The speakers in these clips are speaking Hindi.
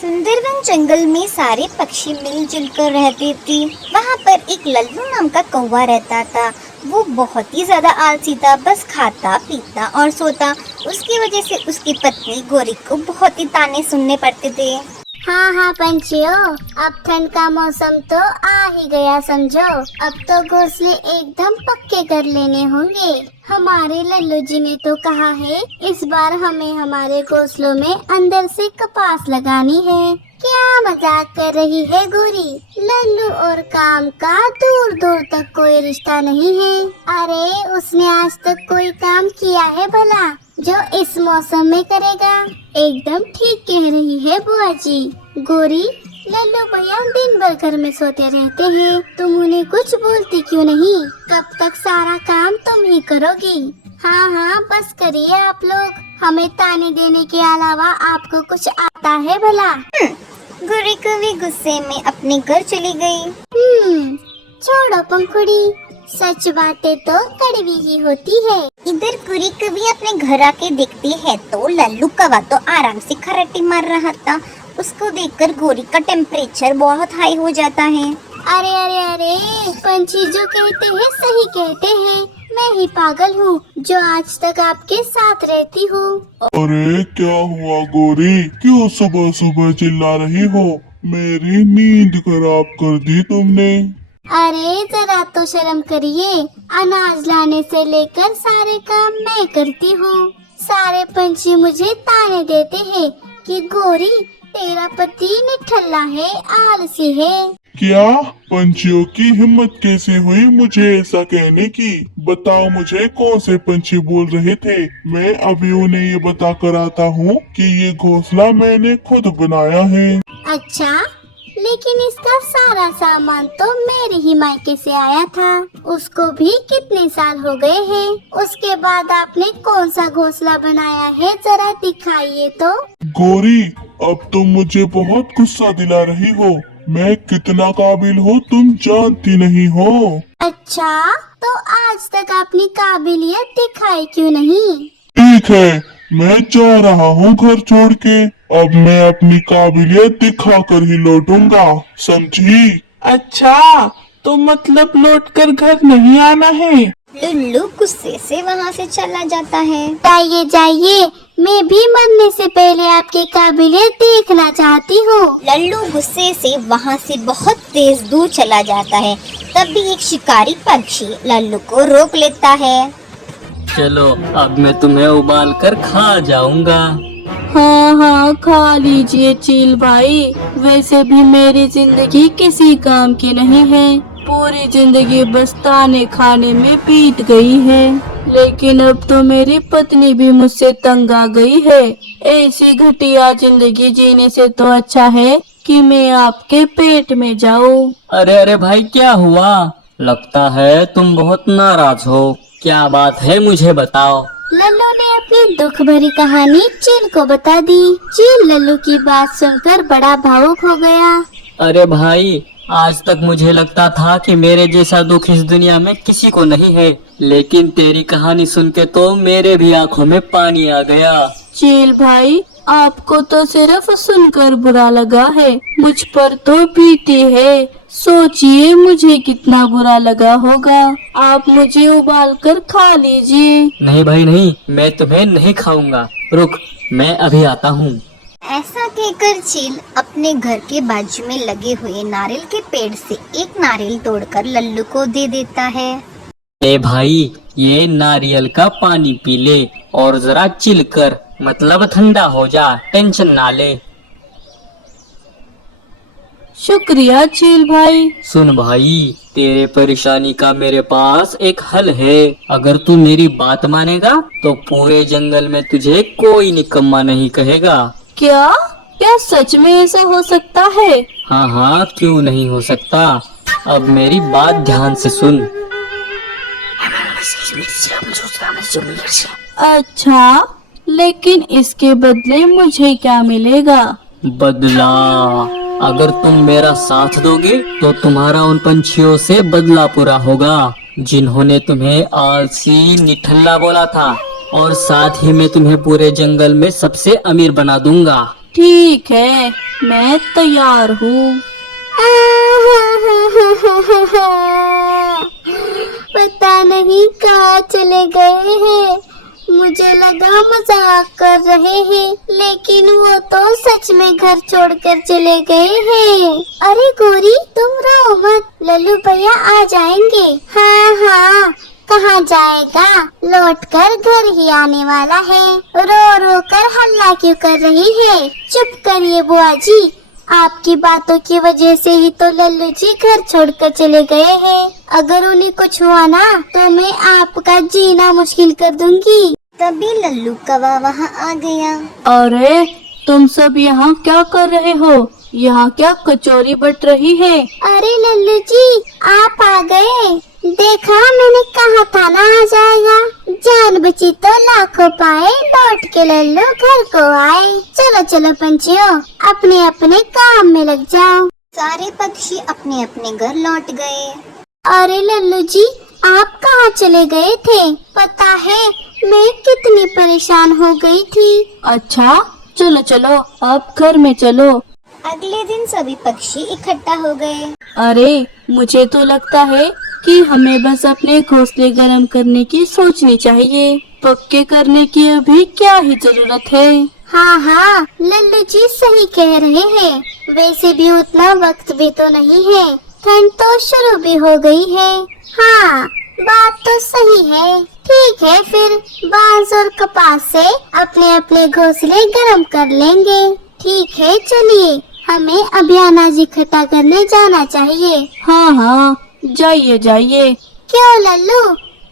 सुंदरवन जंगल में सारे पक्षी मिलजुल कर रहते थे। वहाँ पर एक लल्लू नाम का कौवा रहता था। वो बहुत ही ज्यादा आलसी था, बस खाता पीता और सोता। उसकी वजह से उसकी पत्नी गोरी को बहुत ही ताने सुनने पड़ते थे। हाँ हाँ पंछियों, अब ठंड का मौसम तो आ ही गया समझो। अब तो घोंसले एकदम पक्के कर लेने होंगे। हमारे लल्लू जी ने तो कहा है इस बार हमें हमारे घोंसलों में अंदर से कपास लगानी है। क्या मजाक कर रही है गोरी? लल्लू और काम का दूर दूर तक कोई रिश्ता नहीं है। अरे उसने आज तक कोई काम किया है भला जो इस मौसम में करेगा? एकदम ठीक कह रही है बुआ जी। गोरी, लल्लू भैया दिन भर घर में सोते रहते हैं, तुम उन्हें कुछ बोलती क्यों नहीं? कब तक सारा काम तुम ही करोगी? हाँ हाँ बस करिए आप लोग, हमें ताने देने के अलावा आपको कुछ आता है भला? गोरी कभी गुस्से में अपने घर चली गई। छोड़ो पंखुड़ी, सच बातें तो कड़वी ही होती है। इधर गोरी कभी अपने घर आके देखती है तो लल्लू कौवा तो आराम से खर्राटे मार रहा था। उसको देखकर गोरी का टेम्परेचर बहुत हाई हो जाता है। अरे अरे अरे, पंछी जो कहते हैं सही कहते हैं। मैं ही पागल हूँ जो आज तक आपके साथ रहती हूँ। अरे क्या हुआ गोरी, क्यों सुबह सुबह चिल्ला रही हो? मेरी नींद खराब कर दी तुमने। अरे जरा तो शर्म करिए, अनाज लाने से लेकर सारे काम मैं करती हूँ। सारे पंछी मुझे ताने देते हैं कि गोरी तेरा पति निठल्ला है, आलसी है। क्या पंछियों की हिम्मत कैसे हुई मुझे ऐसा कहने की? बताओ मुझे कौन से पंछी बोल रहे थे? मैं अभी उन्हें ये बता कर आता हूँ कि ये घोंसला मैंने खुद बनाया है। अच्छा, लेकिन इसका सारा सामान तो मेरे ही मायके से आया था। उसको भी कितने साल हो गए हैं। उसके बाद आपने कौन सा घोंसला बनाया है, जरा दिखाइए तो। गोरी, अब तुम मुझे बहुत गुस्सा दिला रही हो। मैं कितना काबिल हूँ तुम जानती नहीं हो। अच्छा, तो आज तक आपने काबिलियत दिखाई क्यों नहीं? ठीक है, मैं जा रहा हूँ घर छोड़ के। अब मैं अपनी काबिलियत दिखा कर ही लौटूंगा, समझी? अच्छा, तो मतलब लौट कर घर नहीं आना है? लल्लू गुस्से से वहाँ से चला जाता है। जाइए जाइए, मैं भी मरने से पहले आपकी काबिलियत देखना चाहती हूँ। लल्लू गुस्से से वहाँ से बहुत तेज दूर चला जाता है। तभी एक शिकारी पक्षी लल्लू को रोक लेता है। चलो अब मैं तुम्हें उबाल कर खा जाऊंगा। हाँ हाँ खा लीजिए चील भाई, वैसे भी मेरी जिंदगी किसी काम की नहीं है। पूरी जिंदगी बस ताने खाने में बीत गई है, लेकिन अब तो मेरी पत्नी भी मुझसे तंग आ गई है। ऐसी घटिया जिंदगी जीने से तो अच्छा है कि मैं आपके पेट में जाऊं। अरे अरे भाई, क्या हुआ? लगता है तुम बहुत नाराज हो। क्या बात है मुझे बताओ। लल्लू ने अपनी दुख भरी कहानी चील को बता दी। चील लल्लू की बात सुनकर बड़ा भावुक हो गया। अरे भाई, आज तक मुझे लगता था कि मेरे जैसा दुख इस दुनिया में किसी को नहीं है, लेकिन तेरी कहानी सुन के तो मेरे भी आंखों में पानी आ गया। चील भाई, आपको तो सिर्फ सुनकर बुरा लगा है, मुझ पर तो बीती है। सोचिए मुझे कितना बुरा लगा होगा। आप मुझे उबाल कर खा लीजिए। नहीं भाई नहीं, मैं तुम्हें नहीं खाऊंगा। रुक, मैं अभी आता हूँ। ऐसा कहकर चील अपने घर के बाजू में लगे हुए नारियल के पेड़ से एक नारियल तोड़कर लल्लू को दे देता है। ए भाई, ये नारियल का पानी पी ले और जरा चिल कर, मतलब ठंडा हो जा, टेंशन ना ले। शुक्रिया चील भाई। सुन भाई, तेरे परेशानी का मेरे पास एक हल है। अगर तू मेरी बात मानेगा तो पूरे जंगल में तुझे कोई निकम्मा नहीं कहेगा। क्या क्या सच में ऐसा हो सकता है? हाँ हाँ, क्यों नहीं हो सकता। अब मेरी बात ध्यान से सुन। अच्छा, लेकिन इसके बदले मुझे क्या मिलेगा? बदला? अगर तुम मेरा साथ दोगे तो तुम्हारा उन पंछियों से बदला पूरा होगा जिन्होंने तुम्हें आलसी निठल्ला बोला था, और साथ ही मैं तुम्हें पूरे जंगल में सबसे अमीर बना दूंगा। ठीक है, मैं तैयार हूँ। पता नहीं कहाँ चले गए हैं। मुझे लगा मजाक कर रहे हैं, लेकिन वो तो सच में घर छोड़कर चले गए हैं। अरे गोरी, तुम रो मत, लल्लू भैया आ जाएंगे। हाँ हाँ, कहाँ जाएगा, लौटकर घर ही आने वाला है। रो रो कर हल्ला क्यों कर रही है? चुप करिए बुआ जी, आपकी बातों की वजह से ही तो लल्लू जी घर छोड़कर चले गए हैं। अगर उन्हें कुछ हुआ ना तो मैं आपका जीना मुश्किल कर दूंगी। तभी लल्लू कौवा वहाँ आ गया। अरे तुम सब यहाँ क्या कर रहे हो? यहाँ क्या कचौरी बट रही है? अरे लल्लू जी, आप आ गए। देखा, मैंने कहा था ना आ जाएगा। जान बची तो लाखों पाए, लौट के लल्लू घर को आए। चलो चलो पंछियों, अपने अपने काम में लग जाओ। सारे पक्षी अपने अपने घर लौट गए। अरे लल्लू जी, आप कहाँ चले गए थे? पता है मैं कितनी परेशान हो गई थी। अच्छा चलो चलो, अब घर में चलो। अगले दिन सभी पक्षी इकट्ठा हो गए। अरे मुझे तो लगता है कि हमें बस अपने घोंसले गर्म करने की सोचनी चाहिए। पक्के करने की अभी क्या ही जरूरत है। हाँ हाँ, लल्लू जी सही कह रहे हैं। वैसे भी उतना वक्त भी तो नहीं है, ठंड तो शुरू भी हो गई है। हाँ, बात तो सही है। ठीक है, फिर बांस और कपास से अपने अपने घोंसले गर्म कर लेंगे। ठीक है, चलिए हमें अभी अनाज इकट्ठा करने जाना चाहिए। हाँ हाँ, जाइए जाइए। क्यों लल्लू,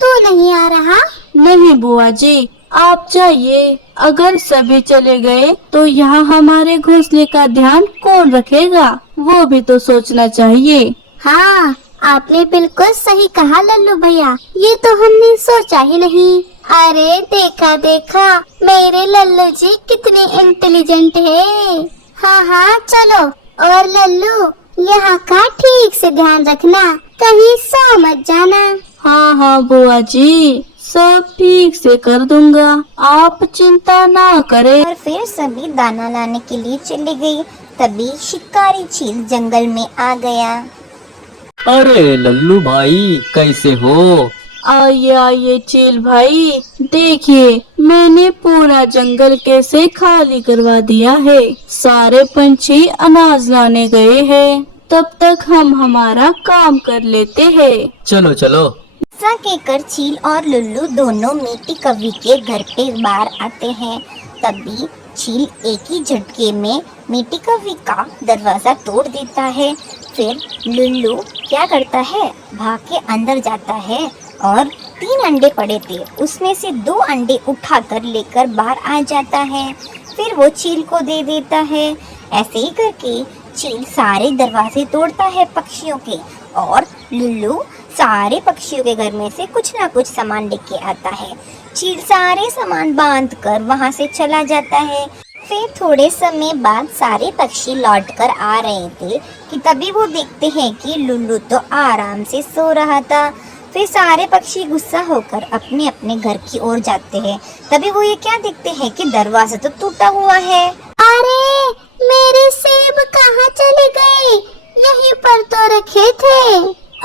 तू नहीं आ रहा? नहीं बुआ जी, आप जाइए। अगर सभी चले गए तो यहाँ हमारे घोंसले का ध्यान कौन रखेगा, वो भी तो सोचना चाहिए। हाँ, आपने बिल्कुल सही कहा लल्लू भैया, ये तो हमने सोचा ही नहीं। अरे देखा देखा, मेरे लल्लू जी कितने इंटेलिजेंट है। हाँ हाँ चलो, और लल्लू यहाँ का ठीक से ध्यान रखना, कहीं सो मत जाना। हाँ हाँ बुआ जी, सब ठीक से कर दूंगा, आप चिंता ना करें। और फिर सभी दाना लाने के लिए चली गई। तभी शिकारी चील जंगल में आ गया। अरे लल्लू भाई, कैसे हो? आइए आइए चील भाई, देखिए मैंने पूरा जंगल कैसे खाली करवा दिया है। सारे पंछी अनाज लाने गए हैं, तब तक हम हमारा काम कर लेते हैं। चलो चलो। ऐसा कहकर चील और लुल्लू दोनों मीठी कौवी के घर पे बाहर आते हैं। तभी चील एक ही झटके में मीठी कौवी का दरवाजा तोड़ देता है। फिर लुल्लू क्या करता है, भाग के अंदर जाता है और 3 अंडे पड़े थे, उसमें से 2 अंडे उठाकर लेकर बाहर आ जाता है। फिर वो चील को दे देता है। ऐसे ही करके चील सारे दरवाजे तोड़ता है पक्षियों के, और लुल्लू सारे पक्षियों के घर में से कुछ ना कुछ सामान लेके आता है। चील सारे सामान बांध कर वहाँ से चला जाता है। फिर थोड़े समय बाद सारे पक्षी लौटकर आ रहे थे कि तभी वो देखते हैं कि लुल्लू तो आराम से सो रहा था। फिर सारे पक्षी गुस्सा होकर अपने अपने घर की ओर जाते हैं। तभी वो ये क्या देखते हैं कि दरवाजा तो टूटा हुआ है। अरे मेरे सेब कहाँ चले गए? यहीं पर तो रखे थे।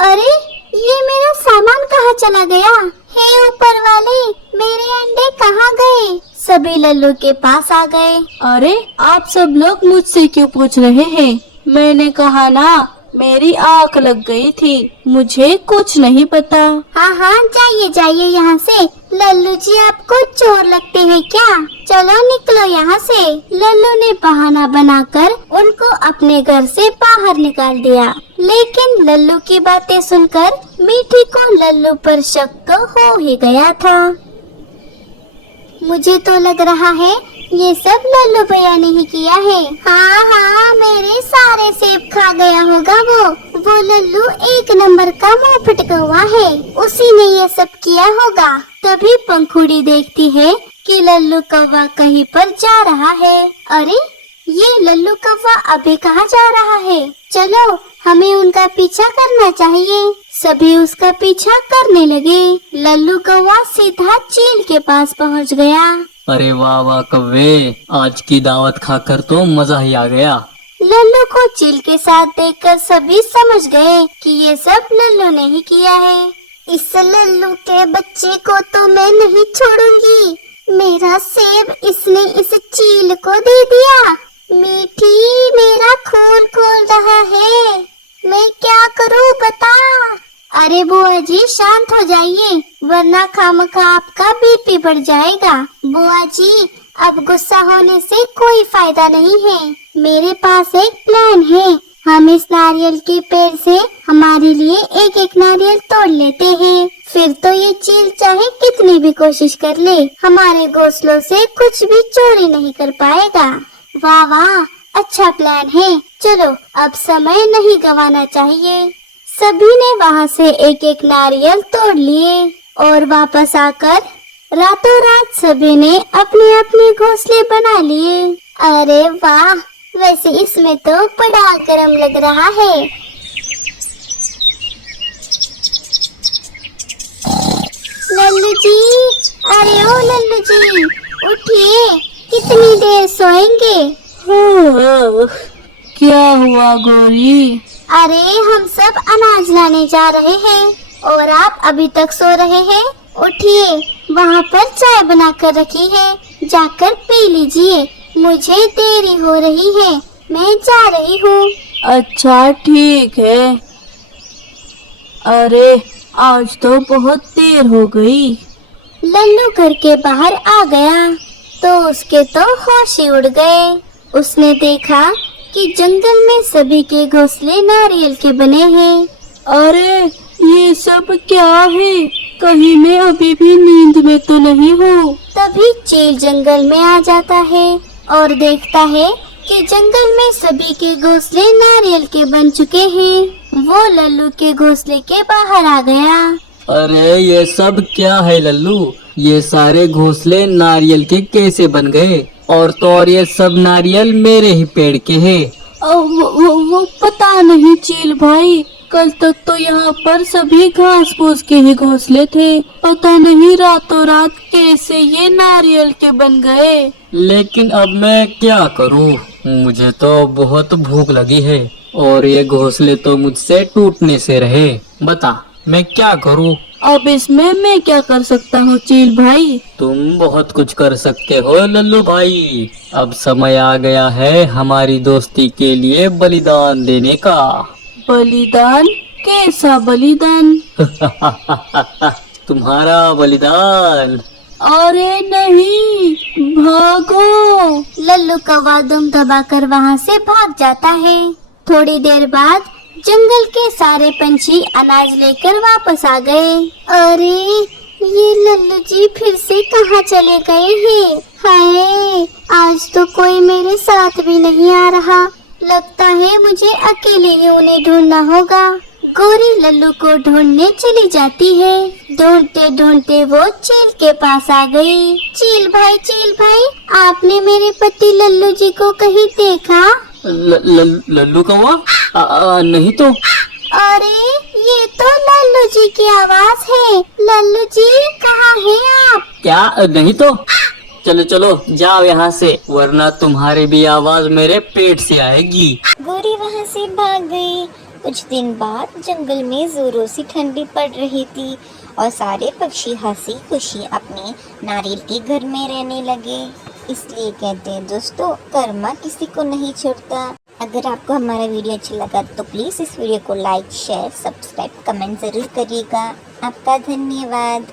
अरे ये मेरा सामान कहाँ चला गया? हे ऊपर वाले, मेरे अंडे कहाँ गए? सभी लल्लू के पास आ गए। अरे आप सब लोग मुझसे क्यों पूछ रहे हैं? मैंने कहा ना, मेरी आँख लग गई थी, मुझे कुछ नहीं पता। हाँ हाँ, जाइए जाइए यहाँ से। लल्लू जी आपको चोर लगते हैं क्या? चलो निकलो यहाँ से। लल्लू ने बहाना बनाकर उनको अपने घर से बाहर निकाल दिया। लेकिन लल्लू की बातें सुनकर मीठी को लल्लू पर शक तो हो ही गया था। मुझे तो लग रहा है ये सब लल्लू भैया ने ही किया है। हाँ हाँ, मेरे सारे सेब खा गया होगा वो लल्लू 1 नंबर का मुंह फटका हुआ है, उसी ने ये सब किया होगा। तभी पंखुड़ी देखती है कि लल्लू कौवा कहीं पर जा रहा है। अरे ये लल्लू कौवा अभी कहाँ जा रहा है? चलो हमें उनका पीछा करना चाहिए। सभी उसका पीछा करने लगे। लल्लू कौवा सीधा चील के पास पहुँच गया। अरे वाह वाह कव्वे, आज की दावत खाकर तो मजा ही आ गया। लल्लू को चील के साथ देखकर सभी समझ गए कि ये सब लल्लू ने ही किया है। इस लल्लू के बच्चे को तो मैं नहीं छोड़ूंगी। मेरा सेब इसने इस चील को दे दिया। मीठी, मेरा खून खोल रहा है। मैं क्या करूं बता। अरे बुआ जी शांत हो जाइए, वरना खामखा आपका बीपी बढ़ जाएगा। बुआ जी अब गुस्सा होने से कोई फायदा नहीं है। मेरे पास एक प्लान है। हम इस नारियल के पेड़ से हमारे लिए एक एक नारियल तोड़ लेते हैं। फिर तो ये चील चाहे कितनी भी कोशिश कर ले, हमारे घोंसलों से कुछ भी चोरी नहीं कर पाएगा। वाह वाह, अच्छा प्लान है। चलो अब समय नहीं गंवाना चाहिए। सभी ने वहाँ से एक एक नारियल तोड़ लिए और वापस आकर रातों रात सभी ने अपने अपने घोंसले बना लिए। अरे वाह, वैसे इसमें तो बड़ा गर्म लग रहा है। लल्लू जी, अरे ओ लल्लू जी, उठिए, कितनी देर सोएंगे? क्या हुआ गौरी? अरे हम सब अनाज लाने जा रहे हैं और आप अभी तक सो रहे हैं। उठिए, वहाँ पर चाय बनाकर रखी है, जाकर पी लीजिए। मुझे देरी हो रही है, मैं जा रही हूँ। अच्छा ठीक है। अरे आज तो बहुत देर हो गई। लल्लू घर के बाहर आ गया तो उसके तो होश ही उड़ गए। उसने देखा कि जंगल में सभी के घोंसले नारियल के बने हैं। अरे ये सब क्या है? कहीं मैं अभी भी नींद में तो नहीं हूँ। तभी चील जंगल में आ जाता है और देखता है कि जंगल में सभी के घोंसले नारियल के बन चुके हैं। वो लल्लू के घोंसले के बाहर आ गया। अरे ये सब क्या है लल्लू? ये सारे घोंसले नारियल के कैसे बन गए? और ये सब नारियल मेरे ही पेड़ के हैं। वो पता नहीं चील भाई, कल तक तो यहाँ पर सभी घास फूस के ही घोंसले थे। पता नहीं रातों रात कैसे ये नारियल के बन गए। लेकिन अब मैं क्या करूँ? मुझे तो बहुत भूख लगी है और ये घोंसले तो मुझसे टूटने से रहे। बता मैं क्या करूँ? अब इसमें मैं क्या कर सकता हूँ चील भाई? तुम बहुत कुछ कर सकते हो लल्लू भाई। अब समय आ गया है हमारी दोस्ती के लिए बलिदान देने का। बलिदान? कैसा बलिदान? तुम्हारा बलिदान। अरे नहीं, भागो। लल्लू कौवा दुम दबाकर वहाँ से भाग जाता है। थोड़ी देर बाद जंगल के सारे पंछी अनाज लेकर वापस आ गए। अरे ये लल्लू जी फिर से कहाँ चले गए हैं? हाय, आज तो कोई मेरे साथ भी नहीं आ रहा। लगता है मुझे अकेले ही उन्हें ढूंढना होगा। गोरी लल्लू को ढूंढने चली जाती है। ढूंढते ढूंढते वो चील के पास आ गई। चील भाई, आपने मेरे पति लल्लू जी को कहीं देखा? लल्लू कौवा? नहीं तो। अरे ये तो लल्लू जी की आवाज है। लल्लू जी कहाँ हैं आप? क्या नहीं तो। चलो चलो जाओ यहाँ से, वरना तुम्हारी भी आवाज मेरे पेट से आएगी। गोरी वहाँ से भाग गई। कुछ दिन बाद जंगल में जोरों से ठंडी पड़ रही थी और सारे पक्षी हंसी खुशी अपने नारियल के घर में रहने लगे। इसलिए कहते हैं दोस्तों, कर्मा किसी को नहीं छोड़ता। अगर आपको हमारा वीडियो अच्छा लगा तो प्लीज़ इस वीडियो को लाइक, शेयर, सब्सक्राइब, कमेंट ज़रूर करिएगा। आपका धन्यवाद।